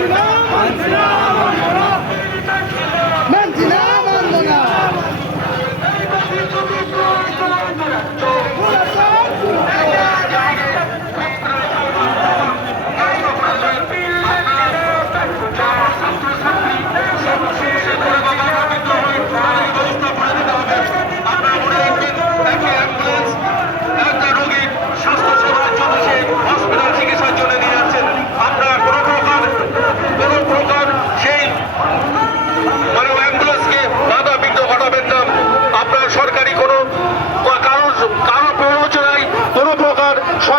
March